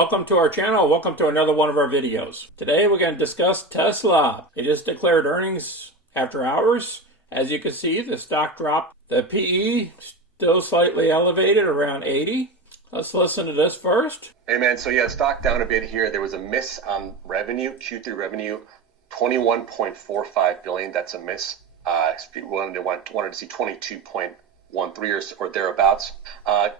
Welcome to our channel. Welcome to another one of our videos. Today we're going to discuss Tesla. It just declared earnings after hours. As you can see, the stock dropped. The PE still slightly elevated around 80. Let's listen to this first. Hey man, so yeah, stock down a bit here. There was a miss on revenue, Q3 revenue, 21.45 billion. That's a miss. People wanted to see 22.13 or thereabouts.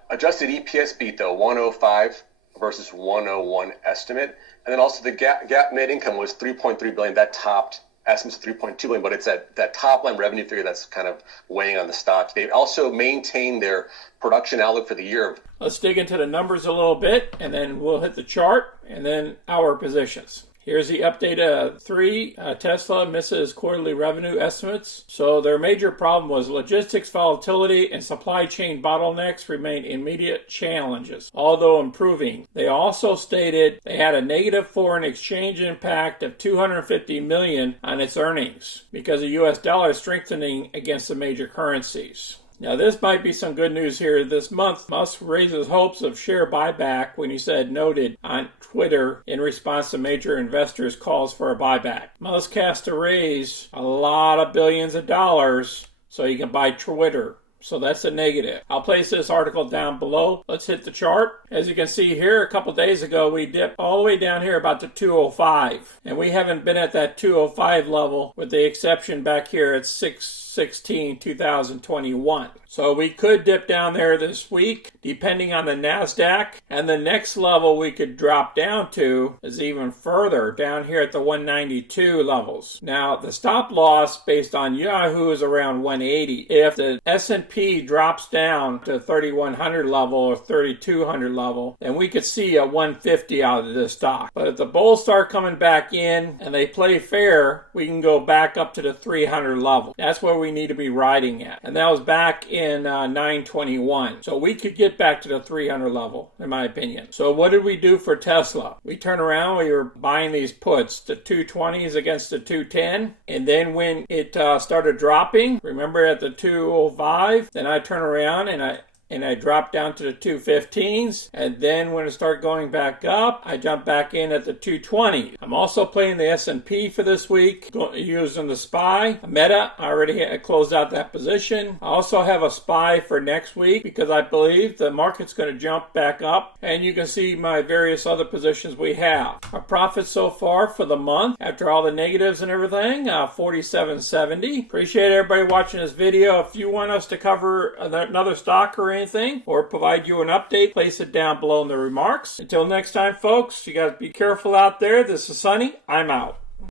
Adjusted EPS beat though, 105 versus 101 estimate. And then also the GAAP net income was 3.3 billion. That topped estimates of 3.2 billion, but it's that top line revenue figure that's kind of weighing on the stock. They also maintained their production outlook for the year. Let's dig into the numbers a little bit, and then we'll hit the chart and then our positions. Here's the update 3. Tesla misses quarterly revenue estimates. So their major problem was logistics volatility and supply chain bottlenecks remain immediate challenges, although improving. They also stated they had a negative foreign exchange impact of $250 million on its earnings because the U.S. dollar is strengthening against the major currencies. Now, this might be some good news here. This month, Musk raises hopes of share buyback when he said noted on Twitter in response to major investors' calls for a buyback. Musk has to raise a lot of billions of dollars so he can buy Twitter. So that's a negative. I'll place this article down below. Let's hit the chart. As you can see here, a couple days ago, we dipped all the way down here about to 205. And we haven't been at that 205 level with the exception back here at 6/16/2021. So we could dip down there this week, depending on the NASDAQ. And the next level we could drop down to is even further, down here at the 192 levels. Now, the stop loss based on Yahoo is around 180. If the S&P drops down to 3100 level or 3200 level, then we could see a 150 out of this stock. But if the bulls start coming back in and they play fair, we can go back up to the 300 level. That's where we need to be riding at. And that was back in 921. So we could get back to the 300 level, in my opinion. So what did we do for Tesla? We turned around, we were buying these puts, the 220s against the 210. And then when it started dropping, remember at the 205, then I turned around and I dropped down to the 215s, and then when it started going back up, I jumped back in at the 220. I'm also playing the S&P for this week, using the SPY. Meta, I already closed out that position. I also have a SPY for next week because I believe the market's going to jump back up, and you can see my various other positions we have. Our profits so far for the month, after all the negatives and everything, 47.70. Appreciate everybody watching this video. If you want us to cover another stock or anything or provide you an update, place it down below in the remarks. Until next time, folks, you guys be careful out there. This is Sonny. I'm out.